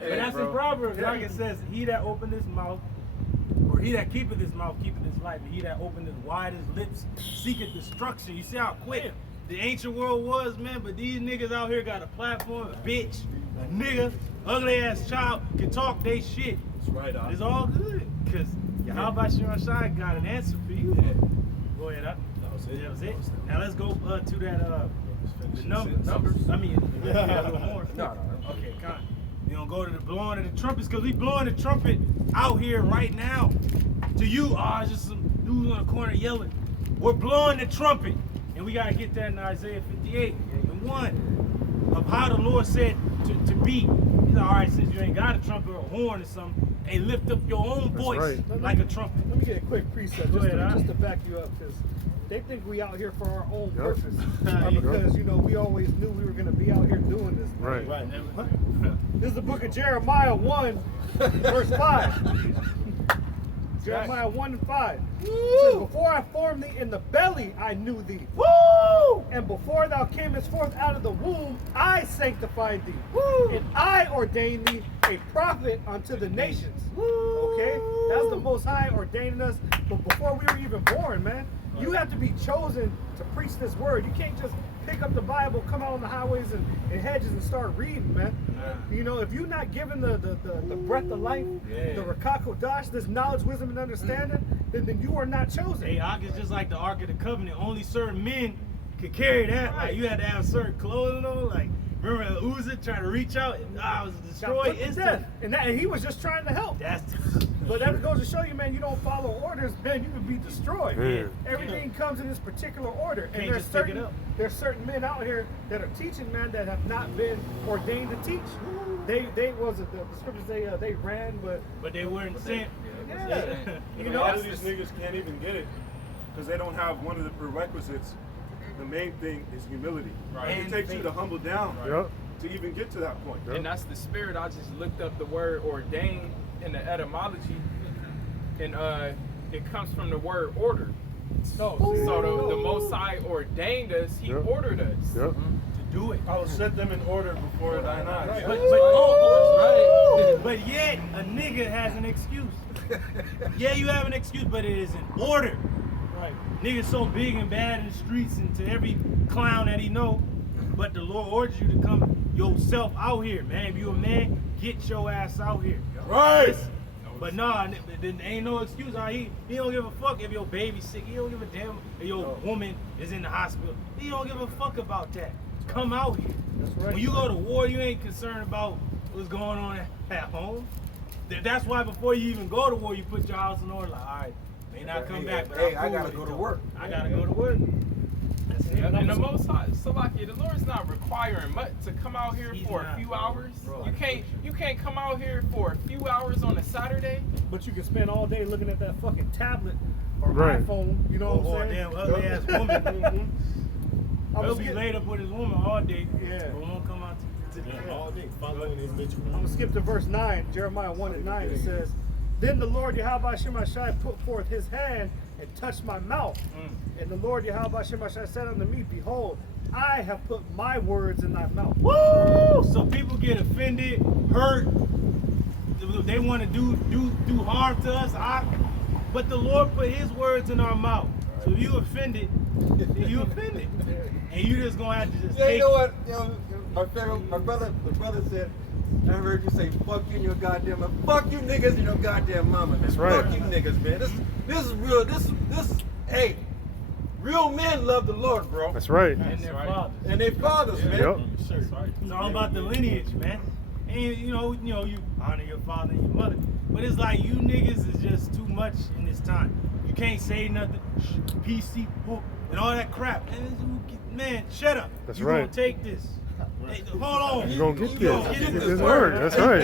But that's in Proverbs. Like it says, he that opened his mouth, or he that keepeth his mouth, keepeth his life. And he that opened his wide his lips, seeketh destruction. You see how quick the ancient world was, man? But these niggas out here got a platform, a bitch, a nigga, ugly ass child, can talk they shit. That's right, It's all good. Because Yahweh Shai got an answer for you. Yeah. Go ahead, That was it. That was it. Now let's go to that, the numbers. I mean, a little more. No. Okay, kind. We gonna go to the blowing of the trumpets because we blowing the trumpet out here right now. To you, it's just some dudes on the corner yelling. We're blowing the trumpet. And we gotta get that in Isaiah 58 and 1 of how the Lord said to be. He's like, all right, since you ain't got a trumpet or a horn or something, hey, lift up your own voice like a trumpet. Let me get a quick precept just to back you up, because they think we out here for our own purpose. Because, you know, we always knew we were going to be out here doing this. Right. This is the book of Jeremiah 1, verse 5. Jeremiah 1 and 5. It says, before I formed thee in the belly, I knew thee. Woo! And before thou camest forth out of the womb, I sanctified thee. Woo! And I ordained thee a prophet unto the nations. Woo! Okay? That's the Most High ordaining us. But before we were even born, man, you have to be chosen to preach this word. You can't just pick up the Bible, come out on the highways and hedges and start reading, man. You know, if you're not given the breath of life, the Rakak Kodash, this knowledge, wisdom, and understanding, then you are not chosen. Hey, Ark is just like the Ark of the Covenant. Only certain men could carry that. Like, you had to have certain clothing on. Like, remember Uzzah trying to reach out? And, I was destroyed instantly. And he was just trying to help. But that goes to show you, man, you don't follow orders, man, you can be destroyed. Everything comes in this particular order. And there's certain men out here that are teaching, man, that have not been ordained to teach. The scriptures they ran, but they weren't sent. You know, a lot of these niggas can't even get it because they don't have one of the prerequisites. The main thing is humility. Right. It takes you to humble down to even get to that point. And that's the spirit. I just looked up the word ordained in the etymology, and it comes from the word order. So the Most High ordained us. He ordered us to do it. I will set them in order before thine eyes. But yet a nigga has an excuse. Yeah, you have an excuse, but it is in order. Right. Niggas so big and bad in the streets and to every clown that he know, but the Lord orders you to come yourself out here, man. If you a man, get your ass out here. Right. But nah, there ain't no excuse. He don't give a fuck if your baby's sick. He don't give a damn if your woman is in the hospital. He don't give a fuck about that. Come out here. That's right. When you go to war, you ain't concerned about what's going on at home. That's why before you even go to war, you put your house in order. Like, all right, may not come back, but I gotta go to work. I gotta go to work. That's it. And the Most High, Salaki, the Lord's not requiring much to come out here for a few hours. You can't come out here for a few hours on a Saturday. But you can spend all day looking at that fucking tablet or iPhone. You know what I'm saying? Damn ugly ass woman. He'll be laid up with his woman all day. But won't come out all day following his bitch. I'm gonna skip to verse 9, Jeremiah 1 and 9. It says, then the Lord Yahweh Shai put forth his hand and touched my mouth. And the Lord Yahweh Shai said unto me, behold, I have put my words in thy mouth. Woo! So people get offended, hurt. They want to do harm to us. But the Lord put his words in our mouth. So if you offended, then you offended. And you just gonna have to just take you know what? You know, my brother said, I heard you say, fuck you and your goddamn mama. Fuck you niggas and your goddamn mama. Man. That's right. Fuck you niggas, man. This is real. This is, hey, real men love the Lord, bro. That's right. And their fathers. And their fathers, man. Yep. It's all about the lineage, man. And you know, you honor your father and your mother. But it's like you niggas is just too much in this time. You can't say nothing. PC, and all that crap. And man, shut up. That's you right. Gonna take this. Hey, hold on. You gonna get this. Get This word. That's right.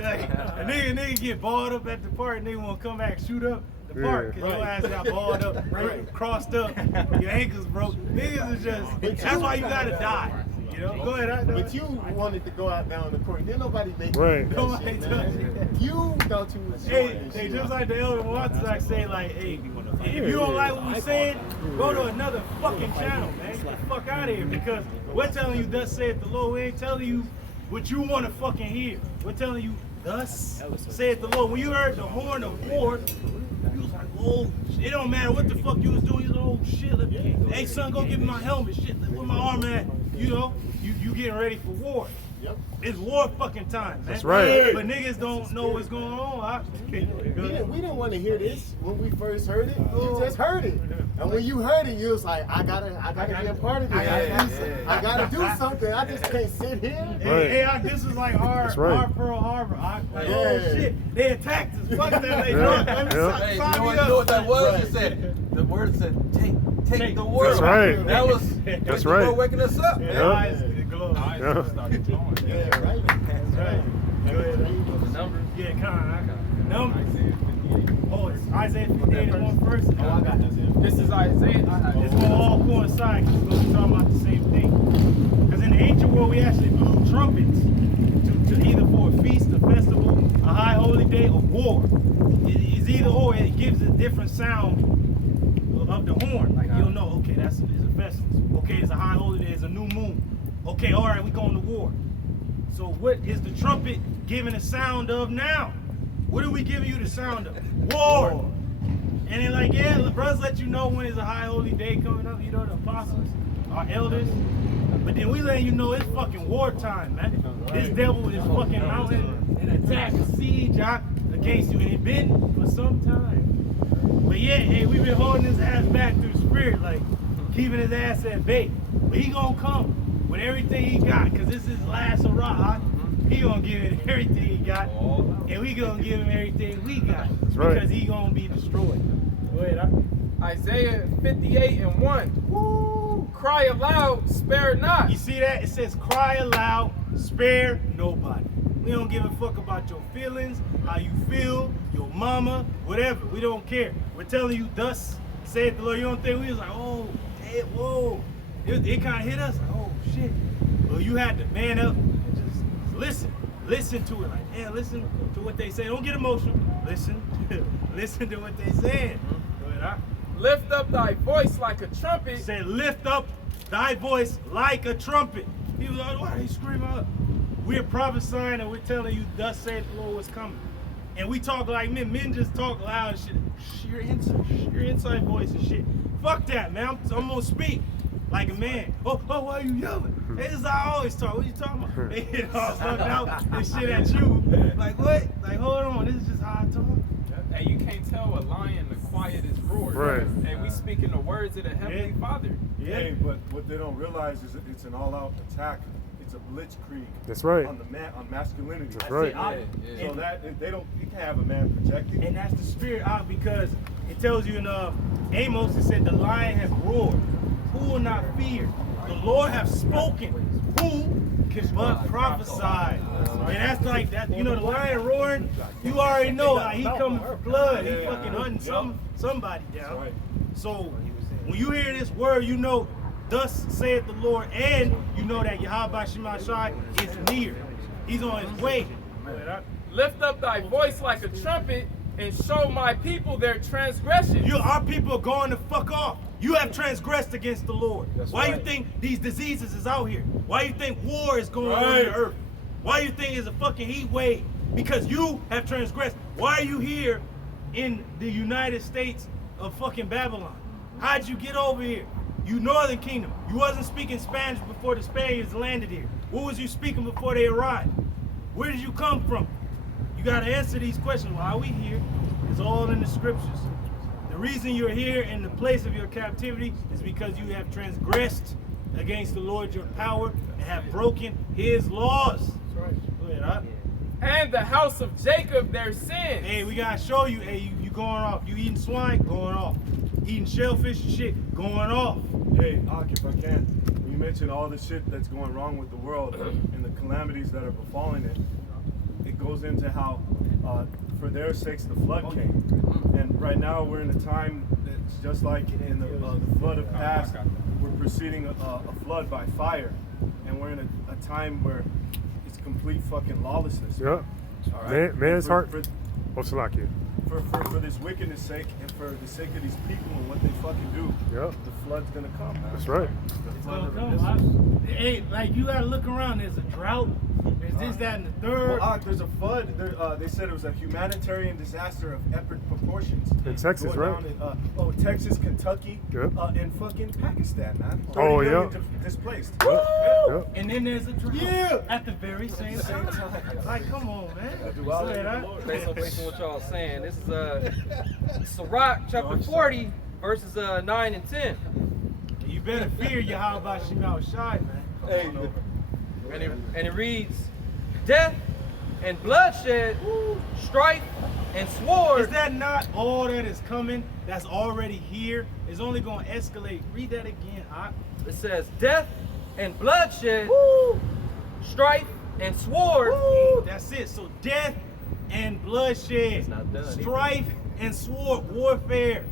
Like, a nigga get balled up at the park and they want to come back and shoot up the park because your ass got balled up, crossed up, your ankles broke. Niggas is just, that's why you gotta die. You know? Go ahead. But you wanted to go out down the court. Didn't nobody make Right. that shit, man. You thought you was doing this Hey, shit. just like the elder wants to say, like, hey, if you don't like what we saying, go to another fucking channel, man. Get the fuck out of here because we're telling you, thus saith the Lord. We ain't telling you what you want to fucking hear. We're telling you, thus saith the Lord. When you heard the horn of war, you was like, oh, it don't matter what the fuck you was doing. You was like, oh shit, hey son, go give me my helmet. Shit, where my armor at? You know, you getting ready for war. Yep. It's war fucking time, man. That's right. But niggas don't know what's going on. We didn't want to hear this when we first heard it. You just heard it. And when you heard it, you was like, I gotta be a part of this. I gotta do something. I just can't sit here. Hey, this is like our Pearl Harbor. Like, oh shit, they attacked us. Fuck that. They Hey, you know what that was? It said, the word said, take the word. That's right. That was That's right. waking us up. Eyes started glowing. Yeah, right. That's right. Go ahead. The numbers. Yeah, numbers. Oh, it's Isaiah 58 and 1 verse. Oh, I got this. This is Isaiah. It's going to all coincide because we're going to be talking about the same thing. Because in the ancient world, we actually blew trumpets to either for a feast, a festival, a high holy day, or war. It's either or. It gives a different sound of the horn. Like you'll know, okay, it's a festival. Okay, it's a high holy day, it's a new moon. Okay, all right, we're going to war. So what is the trumpet giving the sound of now? What are we giving you the sound of? War. And they're like, yeah, the brothers let you know when is a high holy day coming up. You know, the apostles, our elders. But then we letting you know it's fucking wartime, man. This devil is fucking mounting an attack, a siege against you. And it's been for some time. But yeah, hey, we've been holding his ass back through the spirit, like keeping his ass at bay. But he gonna come with everything he got, because this is last hurrah. He gonna give him everything he got, and we gonna give him everything we got. That's right. Because he gonna be destroyed. Go ahead. Isaiah 58 and 1. Woo! Cry aloud, spare not. You see that? It says cry aloud, spare nobody. We don't give a fuck about your feelings, how you feel, your mama, whatever. We don't care. We're telling you, thus saith the Lord. You don't think we was like, oh, damn, whoa. It kind of hit us like, oh shit. Well, you had to man up and just listen to it. Like, yeah, listen to what they say. Don't get emotional. Listen to what they saying. Go ahead, Lift up thy voice like a trumpet. Say, lift up thy voice like a trumpet. People like, why are you screaming up? We're prophesying and we're telling you, thus saith the Lord, what's coming. And we talk like men. Men just talk loud and shit. Sheer inside voice and shit. Fuck that, man. I'm gonna speak like a man. Oh, why are you yelling? Hey, this is how I always talk. What you talking about? They hit all stuck out and shit at you. Like, what? Like, hold on. This is just how I talk. Hey, you can't tell a lion the quietest roar. Right. And we speaking the words of the Heavenly Father. Yeah. Hey, but what they don't realize is it's an all-out attack. It's a Blitz Creek. That's right. On masculinity. That's right. So that you can't have a man projecting. And that's the spirit out, because it tells you in Amos, it said the lion hath roared. Who will not fear? The Lord hath spoken. Who can but prophesy? And that's like that. You know, the lion roaring. You already know how he coming for blood. He fucking hunting somebody down. Right. So when you hear this word, you know, thus saith the Lord, and you know that Yahweh Shema Shai is near. He's on his way. Lift up thy voice like a trumpet and show my people their transgressions. Our people are going to fuck off. You have transgressed against the Lord. Why you think these diseases is out here? Why you think war is going on the earth? Why you think it's a fucking heat wave? Because you have transgressed. Why are you here in the United States of fucking Babylon? How'd you get over here? You Northern Kingdom. You wasn't speaking Spanish before the Spaniards landed here. What was you speaking before they arrived? Where did you come from? You got to answer these questions. Why are we here? It's all in the scriptures. The reason you're here in the place of your captivity is because you have transgressed against the Lord your power and have broken his laws. That's right. Go ahead, huh? And the house of Jacob their sins. Hey, we gotta show you, hey, you going off. You eating swine? Going off. Eating shellfish and shit? Going off. Hey, Ak, if I can, when you mention all the shit that's going wrong with the world and the calamities that are befalling it, it goes into how for their sakes the flood came. And right now we're in a time that's just like in the flood of past. We're preceding a flood by fire. And we're in a time where it's complete fucking lawlessness. Yeah. All right? Man's heart. For this wickedness sake and for the sake of these people and what they fucking do, the flood's gonna come. Man. That's right. It's gonna come. Hey, like you gotta look around. There's a drought. Is this, that, and the third? Well, there's a flood. They said it was a humanitarian disaster of epic proportions. In Texas, Going right? down in, Texas, Kentucky, Yep. and fucking Pakistan, man. Oh, 30 million yeah. Displaced. Yep. And then there's a drought. Yeah. At the very same time. Like, come on, man. Wow. Say that. Based on what y'all saying, this is Sirach chapter 40 verses 9 and 10. You better fear Yahweh Shemel Shai, man. Hey, And it reads, death and bloodshed, strife and sword. Is that not all that is coming? That's already here. It's only going to escalate. Read that again. It says death and bloodshed, strife and sword. That's it. So death and bloodshed, not done either. strife and sword, warfare.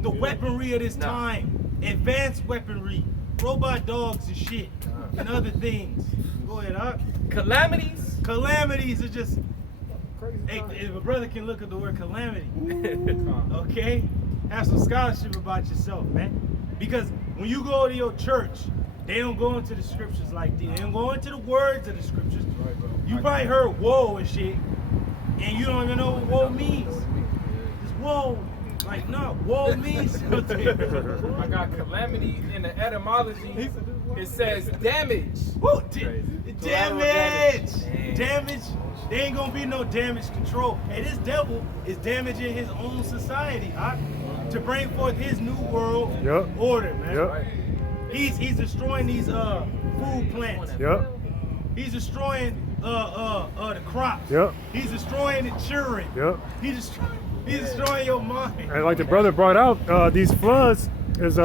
The weaponry of this time, advanced weaponry, robot dogs and shit, and other things. Go ahead, huh? Calamities. Calamities are just. Crazy Hey, time. if a brother can look at the word calamity, okay, have some scholarship about yourself, man. Because when you go to your church, they don't go into the scriptures like this. They don't go into the words of the scriptures. You probably heard woe and shit, and you don't even know what woe means. It's woe. Like, no, woe means something. I got calamity in the etymology. It says damage. Woo, damage! Damn. Damage! There ain't gonna be no damage control. And this devil is damaging his own society, huh? To bring forth his new world Yep. order, man. Yep. He's destroying these food plants. Yep. He's destroying the crops. Yep. He's destroying the children. Yep. He's destroying your mind. And like the brother brought out, these floods is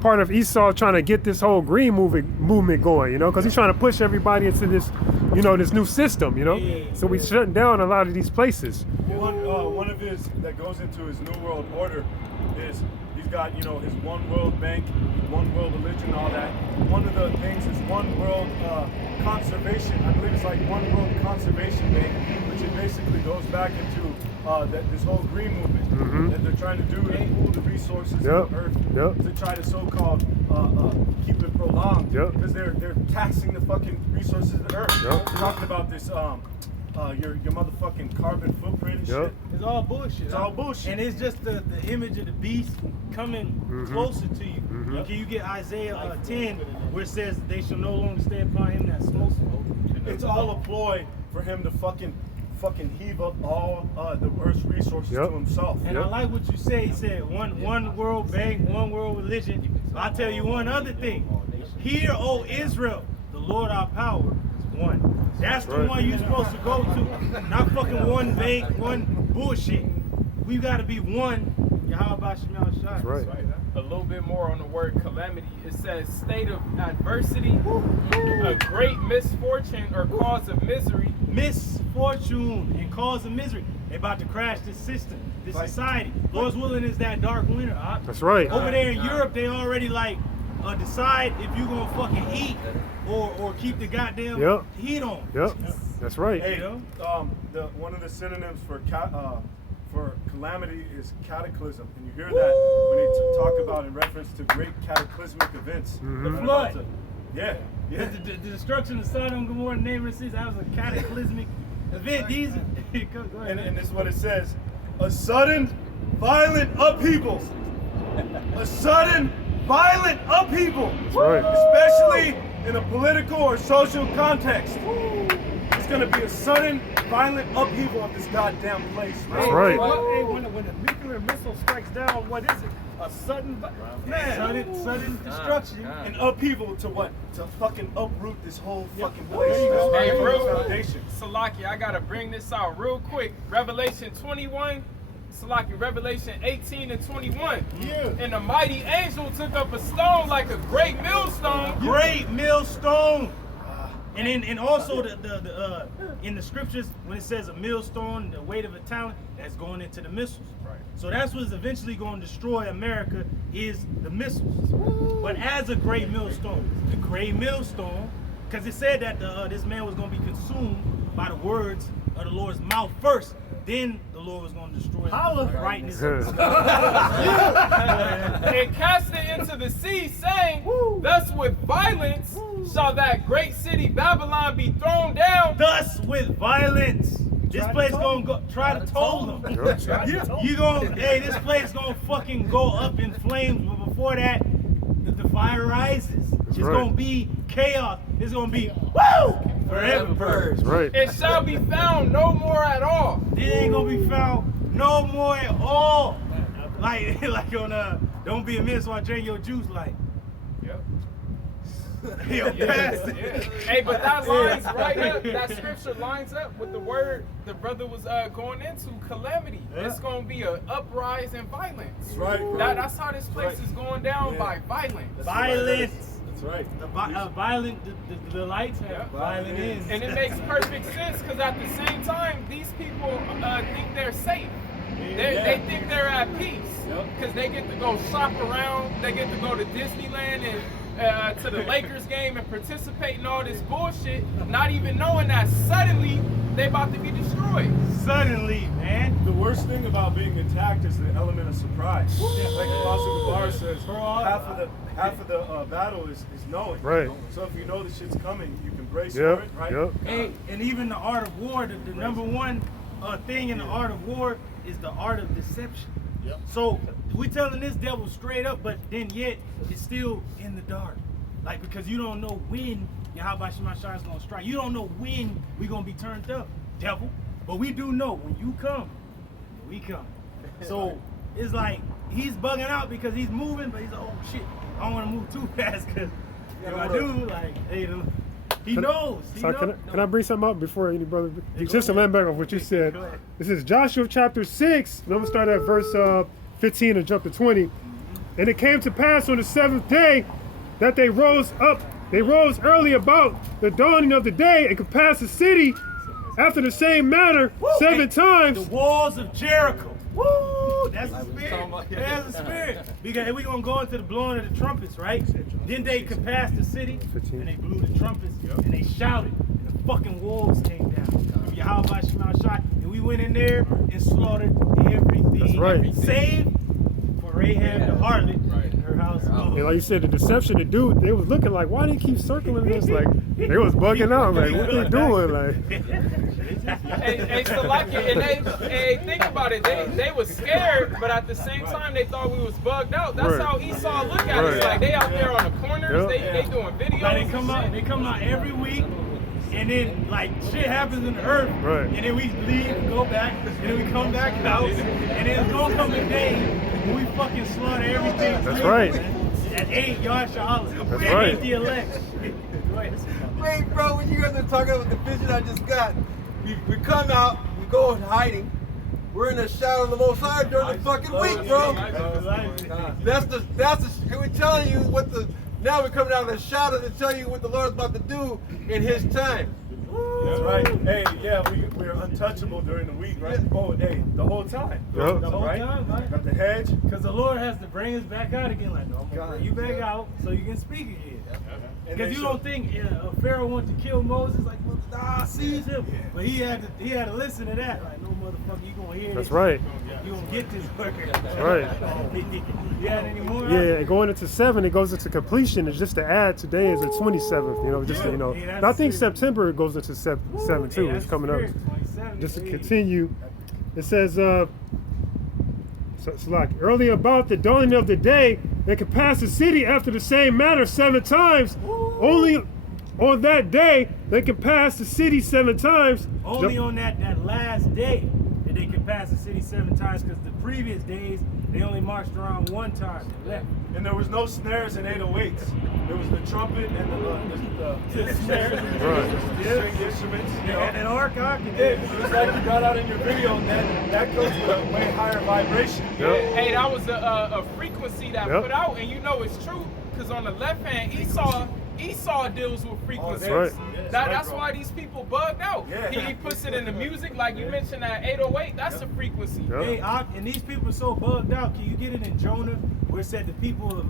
part of Esau trying to get this whole green movement going, you know, because he's trying to push everybody into this, you know, this new system, you know. Yeah. So we're shutting down a lot of these places. One of his that goes into his new world order is he's got, you know, his one world bank, one world religion, all that. One of the things is one world conservation. I believe it's like one world conservation bank, which it basically goes back into this whole green movement that they're trying to do to pool the resources of the earth to try to so-called keep it prolonged because they're taxing the fucking resources of the earth. They're talking about this your motherfucking carbon footprint and shit. It's all bullshit. It's all bullshit. And it's just the image of the beast coming closer to you. Can you get Isaiah 10 where it says they shall no longer stay upon him that smokes? It's all a ploy for him to fucking heave up all the earth's resources to himself. And I like what you say. He said one world bank, one world religion. I'll tell you one other thing. Hear, O Israel, the Lord our power is one. That's the one you're supposed to go to. Not fucking one bank, one bullshit. We gotta be one. Yahweh Shemel Shai. That's right. A little bit more on the word calamity. It says state of adversity, a great misfortune or cause of misery. Misfortune and cause of misery. They about to crash this system, this society. Lord's willing is that dark winter. Huh? That's right. Over there in Europe, they already like decide if you gonna fucking eat or keep the goddamn heat on. Yep. That's right. Hey, one of the synonyms for calamity is cataclysm, and you hear that when they talk about in reference to great cataclysmic events. The flood. Yeah. The destruction of Sodom and Gomorrah, name of the cities, that was a cataclysmic event. These, go ahead. And this is what it says: a sudden, violent upheaval. A sudden, violent upheaval. That's right. Especially in a political or social context. It's gonna be a sudden, violent upheaval of this goddamn place, man. That's right. Hey, when a nuclear missile strikes down, what is it? A sudden, Sudden destruction. An upheaval to what? To fucking uproot this whole fucking place. There you go. That's Hey, the real foundation. Salaki, I gotta bring this out real quick. Revelation 21, Salaki, Revelation 18 and 21. Yeah. And the mighty angel took up a stone like a great millstone. Great millstone. And also the in the scriptures when it says a millstone, the weight of a talent, that's going into the missiles. Right. So that's what's eventually going to destroy America is the missiles. But as a great millstone, the great millstone, because it said that this man was going to be consumed by the words of the Lord's mouth first. then the Lord was going to destroy Holla. the brightness of the And cast it into the sea, saying, thus with violence shall that great city Babylon be thrown down. Thus with violence. This place gonna go try to toll them. You gonna, hey, this place gonna fucking go up in flames, but before that, the fire rises. It's gonna be chaos. It's gonna be woo forever purged. Right. It shall be found no more at all. It ain't gonna be found no more at all. Like on don't be amiss while I drink your juice. Like, yo, bastard. Hey, but that lines right up. That scripture lines up with the word the brother was going into, calamity. It's gonna be an uprise and violence. That's right, bro. That's how this place is going down, by violence. Violence. That's right. Violent, the lights have violent ends. And it makes perfect sense because at the same time, these people think they're safe. They think they're at peace because they get to go shop around. They get to go to Disneyland and to the Lakers game and participate in all this bullshit, not even knowing that suddenly they about to be destroyed. Suddenly, man. The worst thing about being attacked is the element of surprise. Like Apostle Gabar says, half of the battle is knowing. Right. So if you know the shit's coming, you can brace for it, right? Hey, and even the art of war, the number one thing in the art of war is the art of deception. So we telling this devil straight up, but then yet it's still in the dark. Like, because you don't know when Yahweh Shemashah is gonna strike. You don't know when we gonna be turned up, devil. But we do know when you come, we come. So it's like he's bugging out because he's moving, but he's like, oh shit, I don't wanna move too fast because if I do, like, hey, he knows. Can I bring something up before any brother? Just to land back on what you said. This is Joshua chapter 6. I'm gonna start at verse 15 and jump to 20. And it came to pass on the 7th day that they rose early about the dawning of the day and compassed the city after the same manner 7 times. The walls of Jericho. Woo! That's the spirit. That's the spirit. Because we're going to go into the blowing of the trumpets, right? Then they compassed the city, and they blew the trumpets, and they shouted, and the fucking walls came down. Yahweh Shemashah, and we went in there and slaughtered everything. That's right. Save for Rahab the harlot and her house. And like you said, the deception, the dude, they was looking like, why they keep circling this? Like, they was bugging out. Like, what they doing? Like, Hey, Salakia, and they think about it. They was scared, but at the same time, they thought we was bugged out. That's how Esau look at us. Like, they out there on the corners, they doing videos. Like they come out every week, and then like shit happens in the earth, and then we leave and go back, and then we come back out, and then it's gonna come a day when we fucking slaughter everything. That's right. At 8 Yard Shahala. That's We right. ain't the elect. Wait, bro, when you guys are talking about the vision I just got, we come out, we go in hiding. We're in the shadow of the Most High during the fucking week, bro. We're telling you what now we're coming out of the shadow to tell you what the Lord's about to do in His time. That's right. Hey, yeah, we're untouchable during the week, right? Oh, hey, the whole time. Yep. The whole time, right? Got the hedge. Because the Lord has to bring us back out again. Like, no, I'm gonna bring you back out so you can speak again. Because you don't think Pharaoh wanted to kill Moses, like, seize him. But he had to listen to that. Like, no motherfucker, you gonna hear that's this. right. You gonna get this word. That's right. You had any more? Yeah, and going into 7, it goes into completion. It's just to add, today is the 27th, you know, just to, you know. Yeah, And I think September goes into 7 too. Yeah, It's coming up. 27, Just to yeah. continue, it says, so it's like, early about the dawning of the day, they compassed the city after the same manner 7 times. Only on that day, they compassed the city 7 times. Only on that last day that they could pass the city 7 times, because the previous days they only marched around 1 time. They left. And there was no snares and 808s. There was the trumpet and the snares. The string instruments. You know? And an ark. It's like you got out in your video, and that goes with a way higher vibration. Hey, that was a frequency that put out, and you know it's true, because on the left hand, Esau deals with frequencies. Right. That's why these people bugged out. Yeah. He puts it in the music, like you mentioned that 808, that's a frequency. Yep. Hey, and these people are so bugged out. Can you get it in Jonah, where it said the people of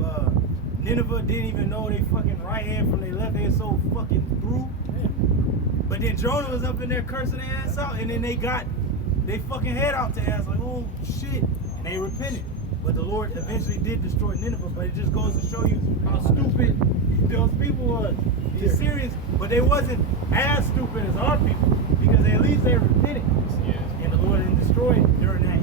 Nineveh didn't even know they fucking right hand from their left? They were so fucking through. But then Jonah was up in there cursing their ass out, and then they got they fucking head off their ass like, oh shit, and they repented. But the Lord eventually did destroy Nineveh, but it just goes to show you how stupid those people was. The Syrians, but they wasn't as stupid as our people, because at least they repented. And the Lord didn't destroy it during that